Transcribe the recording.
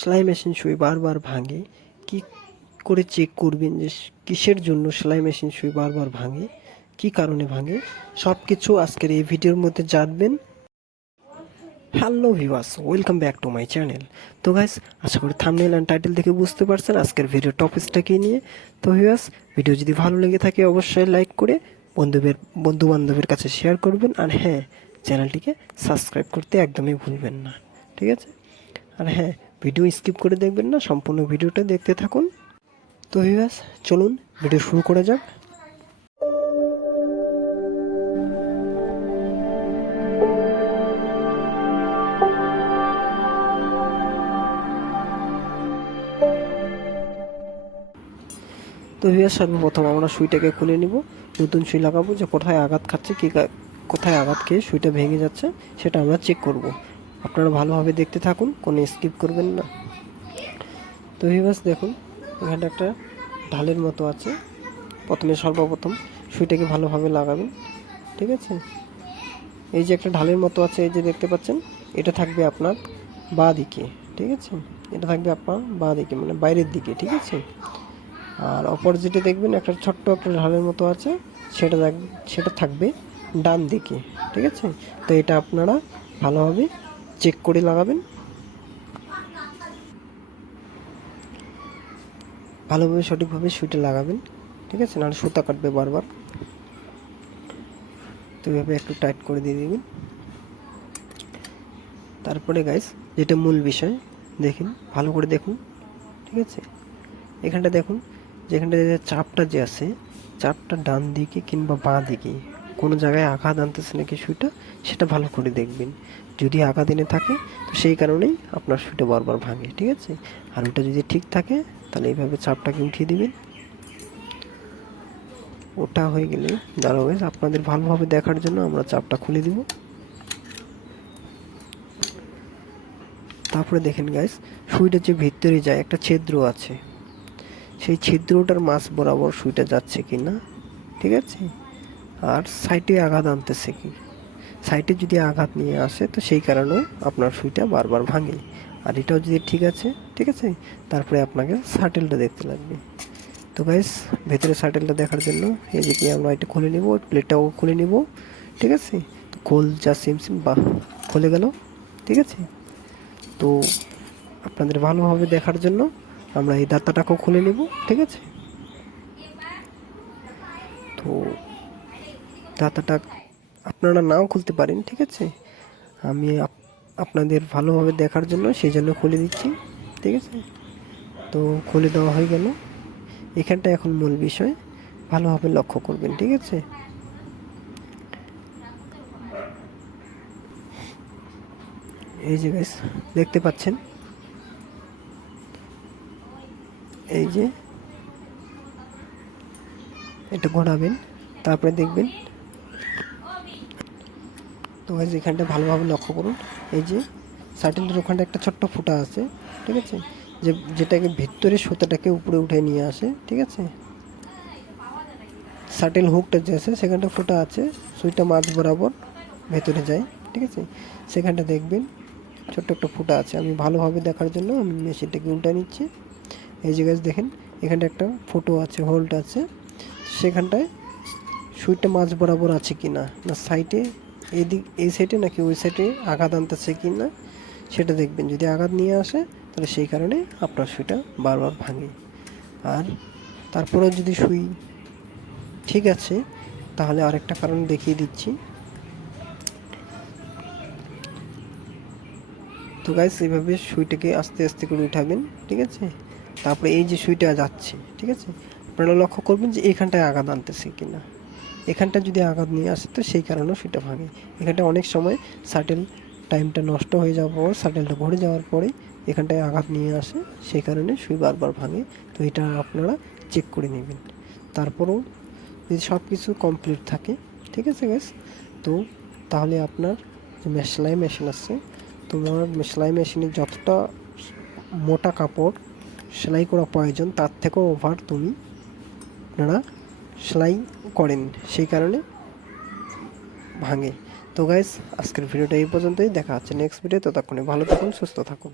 সেলাই মেশিন সুই বারবার ভাঙে। কি করে চেক করবেন যে কিসের জন্য সেলাই মেশিন সুই বারবার ভাঙে? কি কারণে ভাঙে? সব কিছু আজকের এই ভিডিওর মধ্যে জানবেন। Hello viewers welcome back to my channel তো গাইস আশা করি থামনেল অ্যান্ড টাইটেল দেখে বুঝতে পারছেন আজকের ভিডিও টপিকসটা কী নিয়ে। তো ভিওয়াস ভিডিও যদি ভালো লেগে থাকে অবশ্যই লাইক করে বন্ধুদের বন্ধু বান্ধবের কাছে শেয়ার করবেন। আর হ্যাঁ চ্যানেলটিকে সাবস্ক্রাইব করতে একদমই ভুলবেন না। ঠিক আছে? আর হ্যাঁ ভিডিও স্কিপ করে দেখবেন না, সম্পূর্ণ ভিডিওটা দেখতে থাকুন। তো ভিওয়াস চলুন, ভিডিও শুরু করা যাক। তো ভিউয়ার সর্বপ্রথম আমরা সুইটাকে খুলে নিব। নতুন সুই লাগাবো যে কোথায় আঘাত খাচ্ছে, কা- কোথায় আঘাত খেয়ে সুইটা ভেঙে যাচ্ছে, সেটা আমরা চেক করব। আপনারা ভালোভাবে দেখতে থাকুন, কোনো স্কিপ করবেন না। তো ভিউয়ার্স দেখুন, এখানে একটা ঢালের মতো আছে। প্রথমে সর্বপ্রথম সুইটাকে ভালোভাবে লাগাবেন, ঠিক আছে? এই যে একটা ঢালের মতো আছে, এই যে দেখতে পাচ্ছেন, এটা থাকবে আপনার বাঁ দিকে ঠিক আছে? এটা থাকবে আপনার বাঁ দিকে মানে বাইরের দিকে, ঠিক আছে? আর অপোজিটে দেখবেন, একটা ছোট্ট একটা ঢালের মতো আছে, সেটা সেটা থাকবে ডান দিকে, ঠিক আছে? তো এটা আপনারা ভালোভাবে চেক করে লাগাবেন। ভালোভাবে সঠিকভাবে সুইটা লাগাবেন, ঠিক আছে? নাহলে সুতা কাটবে বারবার। তো এইভাবে একটু টাইট করে দিয়ে দিবেন। তারপরে গাইস যেটা মূল বিষয়, দেখুন, ভালো করে দেখুন, ঠিক আছে? এখানটা দেখুন, যেখানটা চাপটা যে আছে, চাপটা ডান দিকে কিংবা বাঁ দিকে। কোনো জায়গায় আঘাত আনতেছে নাকি সুইটা সেটা ভালো করে দেখবেন। যদি আঘাত এনে থাকে তো সেই কারণেই আপনার সুইটা বারবার ভাঙে ঠিক আছে? আর ওটা যদি ঠিক থাকে তাহলে এইভাবে চাপটাকে উঠিয়ে দিবেন। ওটা হয়ে গেলে guys, আপনাদের ভালোভাবে দেখার জন্য আমরা চাপটা খুলে দিব। তারপরে দেখেন গাইস সুইটা যে ভিতরে যায় একটা ছিদ্র আছে। সেই ছিদ্রটার মাছ বরাবর সুইটা যাচ্ছে কি না ঠিক আছে? আর সাইটে আঘাত আনতেছে কি? সাইটে যদি আঘাত নিয়ে আসে, তো সেই কারণেও আপনার সুইটা বারবার ভাঙে। আর এটাও যদি ঠিক আছে ঠিক আছে? তারপরে আপনাকে সাটেলটা দেখতে লাগবে। তো গাইস ভেতরে সাটেলটা দেখার জন্য এই যে কি আমরা এটা খুলে নিব প্লেটটাও খুলে নিব, ঠিক আছে? তো খোল যা সিম সিম বা খুলে গেল, ঠিক আছে? তো আপনাদের ভালোভাবে দেখার জন্য আমরা এই দাঁতাটাকেও খুলে নেব, ঠিক আছে তো দাঁতাটা আপনারা নাও খুলতে পারেন, ঠিক আছে? আমি আপ- আপনাদের ভালোভাবে দেখার জন্য সেই জন্য খুলে দিচ্ছি, ঠিক আছে? তো খুলে দেওয়া হয়ে গেল। এখানটা এখন মূল বিষয়, ভালোভাবে লক্ষ্য করবেন, ঠিক আছে? এই যে গাইস দেখতে পাচ্ছেন? এই যে, এটা ঘোরাবেন, তারপরে দেখবেন তো গাইস এখানটা ভালোভাবে লক্ষ্য করুন, এই যে সার্টেলটার ওখানটা একটা ছোট্ট ফুটা আছে, ঠিক আছে? যে যেটাকে ভিতরে সুতাটাকে উপরে উঠে নিয়ে আসে, ঠিক আছে? সার্টেল হুকটা যে আছে, সেখানটা ফুটা আছে, সুইটা মাছ বরাবর ভেতরে যায়, ঠিক আছে? সেখানটা দেখবেন ছোট্ট একটা ফুটা আছে। আমি ভালোভাবে দেখার জন্য আমি মেশিনটাকে উল্টা নিচ্ছি। এই যে গাছ দেখেন, এখানটা একটা ফুটো আছে, হোল্ড আছে। সেখানটায় সুইটা মাছ বরাবর আছে কি না না সাইডে এদিক, এই সাইডে নাকি ওই সাইডে আঘাত আনতেছে কি না, সেটা দেখবেন। যদি আঘাত নিয়ে আসে, তাহলে সেই কারণে আপনার সুইটা বারবার ভাঙে। আর তারপরেও যদি সুই ঠিক আছে, তাহলে আরেকটা কারণ দেখিয়ে দিচ্ছি। তো গাইস এইভাবে সুইটাকে আস্তে আস্তে করে উঠাবেন, ঠিক আছে? তারপরে এই যে সুইটা যাচ্ছে, ঠিক আছে? আপনারা লক্ষ্য করবেন যে এখানটায় আঘাত আনতেছে কিনা এখানটা যদি আঘাত নিয়ে আসে, তো সেই কারণেও সুইটা ভাঙে। এখানটা অনেক সময় সাটেল টাইমটা নষ্ট হয়ে যাওয়ার পর সাটেলটা ভরে যাওয়ার পরে এখানটায় আঘাত নিয়ে আসে, সেই কারণে সুই বারবার ভাঙে। তো এটা আপনারা চেক করে নেবেন। তারপরেও যদি সব কিছু কমপ্লিট থাকে, ঠিক আছে গ্যাস তো তাহলে আপনার যে সেলাই মেশিন আছে, তোমার সেলাই মেশিনে যতটা মোটা কাপড়, সেলাই করা প্রয়োজন, তার থেকেও ওভার তুমি আপনারা সেলাই করেন, সেই কারণে ভাঙে। তো গাইস আজকের ভিডিওটা এই পর্যন্তই। দেখা হচ্ছে নেক্সট ভিডিও ততক্ষণে ভালো থাকুন, সুস্থ থাকুন।